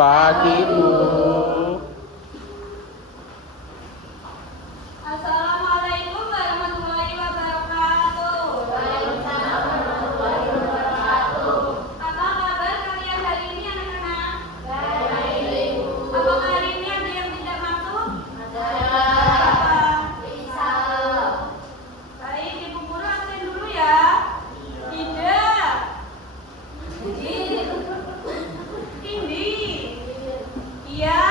pagi, Bu. Assalamualaikum warahmatullahi wabarakatuh. Waalaikumsalam warahmatullahi wabarakatuh. Apa kabar kalian hari ini, anak-anak? Baik, Bu. Apakah hari ini ada yang tidak masuk? Ada. Bisa. Baik, Ibu Guru absen dulu ya. Tidak. Indi. Iya.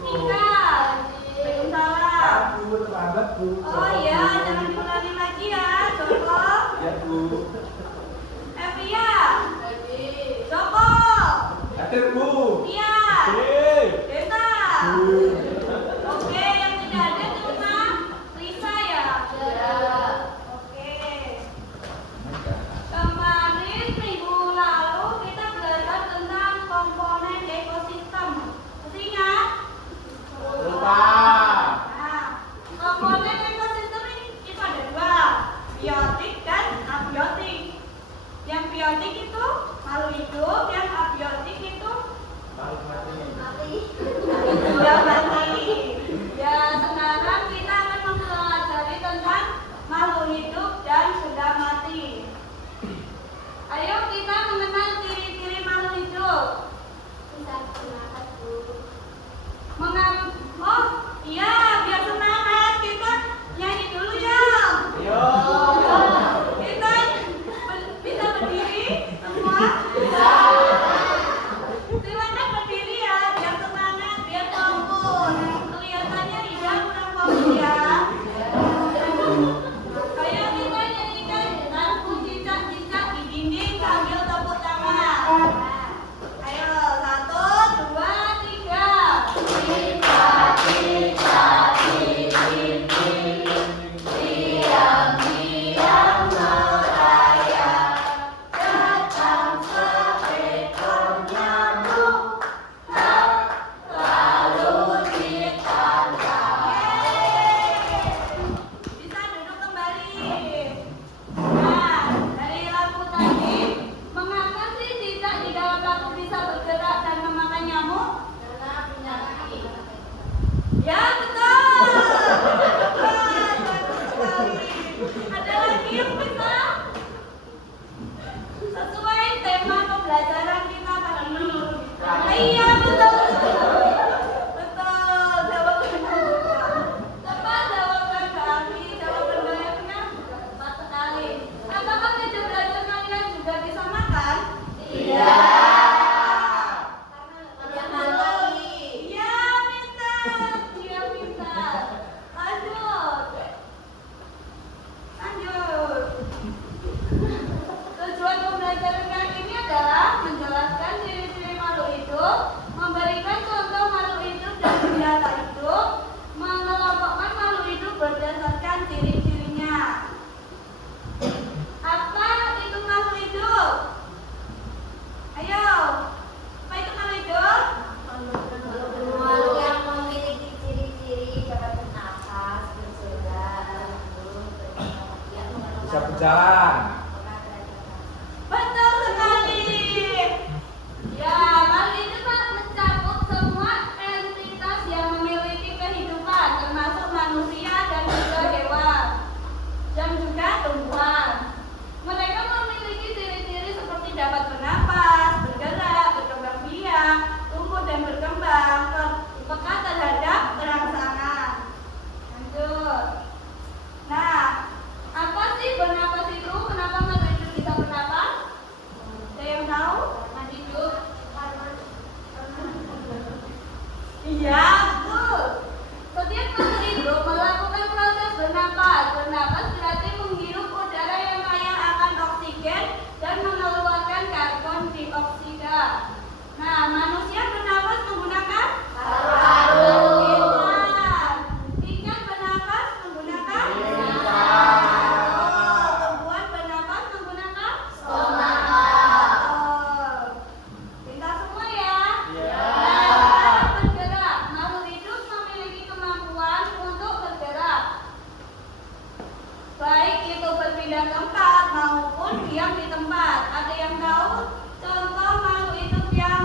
Tinggal. Waalaikumsalam. Terlambat, Bu. Oh iya, jangan diulangi lagi ya, Joko. Ya, Bu. Evia. Joko. Hadir, Bu. Tia. Hadir. Desa. Bu. Oke, yang tidak ada cuma Lisa ya. Oke. Kemarin minggu lalu kita belajar tentang komponen ekosistem. Masih ingat? Lupa. Nah, komponen ekosistem ini itu ada dua, biotik dan abiotik. Yang biotik itu makhluk hidup, yang abiotik itu mati. Ya mati. Ya sekarang kita akan mempelajari tentang makhluk hidup dan sudah mati. Ayo kita mengenal ciri-ciri makhluk hidup. Oh iya, biar semangat kita nyanyi dulu ya. Ayo. Kita bisa berdiri semua? Bisa. Silakan berdiri ya, biar semangat, biar fokus. Kelihatannya hidang kurang fokus ya. Ayo kita nyanyikan lagu cicak-cicak di dinding sambil tepuk tangan. Ayo, 1, 2, 3. Cicak-cicak di dinding, diam-diam merayap, datang seekor nyamuk, lalu ditangkap. Bisa duduk kembali. Nah, dari lagu tadi, mengapa sih cicak di dalam lagu bisa bergerak dan memakan nyamuk? Karena punya kaki. Ya, betul. Wah, bagus sekali. Ada lagi yang bisa? Sesuai tema pembelajaran kita pada ini. Iya, betul. Betul, jawaban kedua. Tepat jawaban kami. Jawaban kalian benar? Tepat sekali. Apakah meja belajar kalian juga bisa makan? Iya. Iya, pintar. Iya, pintar. Lanjut. Tujuan pembelajaran kali ini adalah menjelaskan ciri-ciri makhluk hidup, memberikan contoh makhluk hidup dan biota hidup, mengelompokkan makhluk hidup berdasarkan ciri-cirinya. Apa itu makhluk hidup? Ayo, apa itu makhluk hidup? Makhluk yang memiliki ciri-ciri dapat bernafas, bergerak, Bisa berjalan. Betul sekali. Ya, makhluk hidup mencakup semua entitas yang memiliki kehidupan, termasuk manusia dan juga hewan, dan juga tumbuhan. Mereka memiliki ciri-ciri seperti dapat bernapas, bergerak, berkembang biak, tumbuh dan berkembang, peka terhadap rangsangan. Lanjut. Nah, apa sih bernapas itu? Kenapa makhluk hidup bisa bernapas? Ada yang tahu? Karena hidup. Iya, betul. Setiap makhluk hidup melakukan proses bernapas. Bernapas berarti menghirup udara yang kaya akan oksigen dan mengeluarkan karbon dioksida. Nah, manusia bernapas menggunakan paru-paru. Pintar. Ikan bernapas menggunakan tumbuhan bernapas menggunakan Stomata. Pintar semua ya. Iya. Nah, bergerak. Makhluk hidup memiliki kemampuan untuk bergerak, baik itu berpindah tempat maupun diam di tempat. Ada yang tahu contoh makhluk hidup yang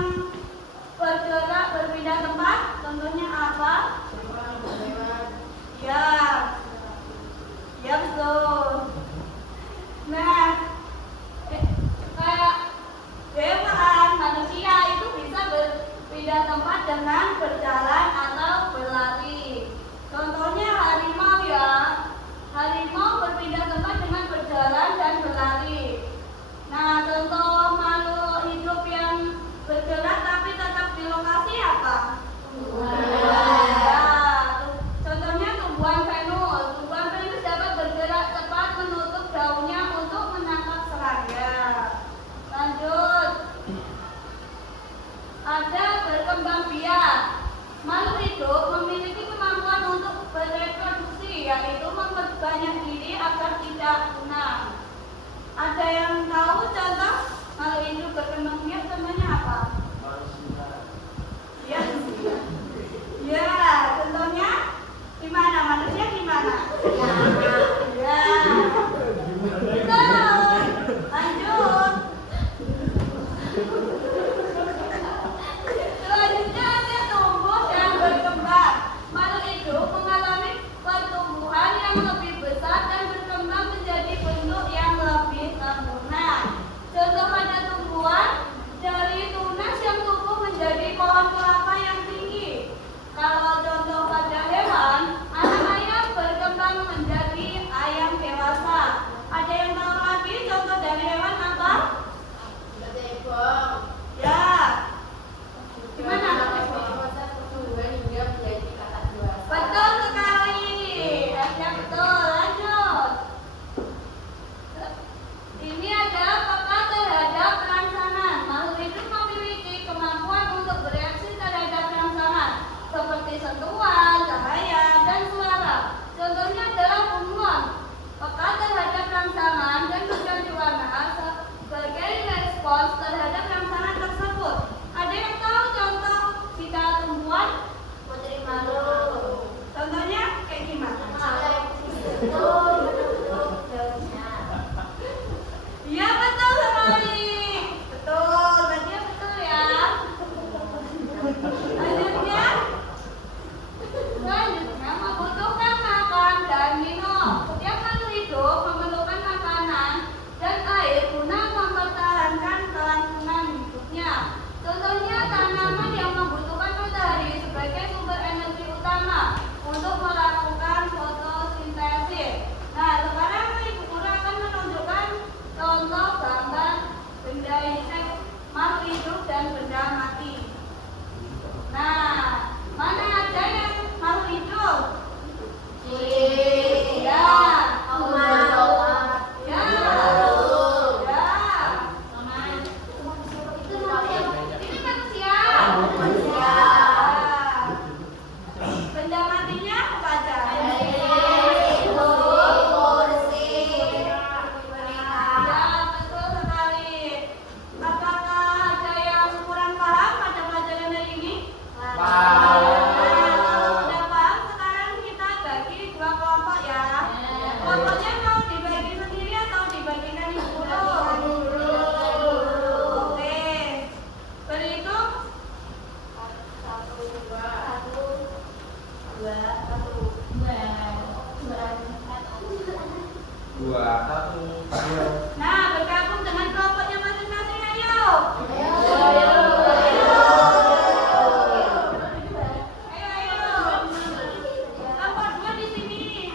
Kelompok 2 di sini.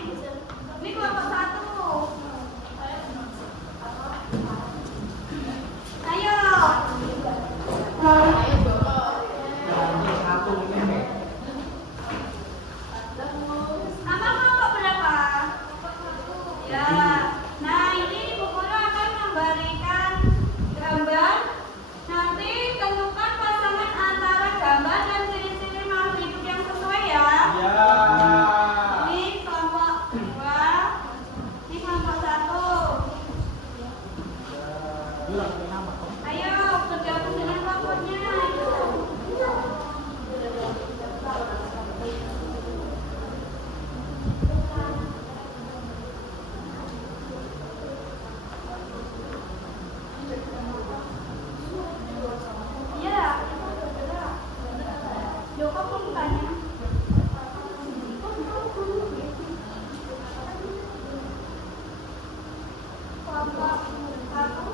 Ini kelompok 1. Ayo. Ini satu ini. Nama kelompok berapa? Ya. Nah, ini Bu Guru akan memberikan gambar. Nanti tentukan pasangan antara gambar dan ciri-ciri makhluk hidup yang sesuai ya. Ya. Ini kelompok 2. Ini kelompok 1. Ayo bergabung dengan kelompoknya. Iya. Joko mau tanya. Kelompok 1.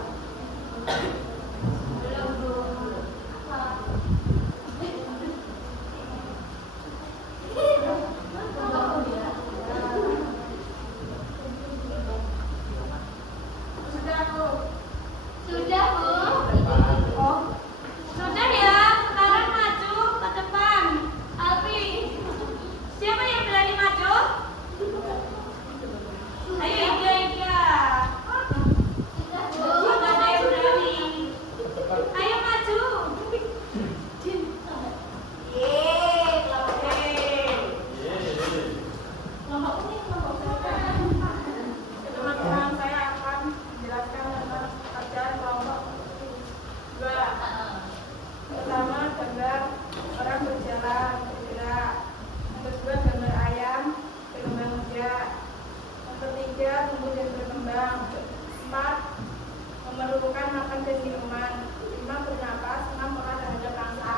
Sudah, Bu. Sudah, Bu. Oh. Sudah ya. Sekarang maju ke depan. Alfi. Siapa yang berani maju? Ayo, Ida. Sudah ada yang berani. Ayo maju. Yeay, kelompok Kelompok ini kelompok saya. Teman-teman, saya akan menjelaskan tentang pekerjaan kelompok 2. Pertama, gambar orang berjalan, bergerak. Yang kedua, gambar ayam berkembang biak. Yang ketiga, tumbuh dan berkembang. 4, memerlukan makan dan minuman. 5, bernapas. 6, makan terhadap rangka.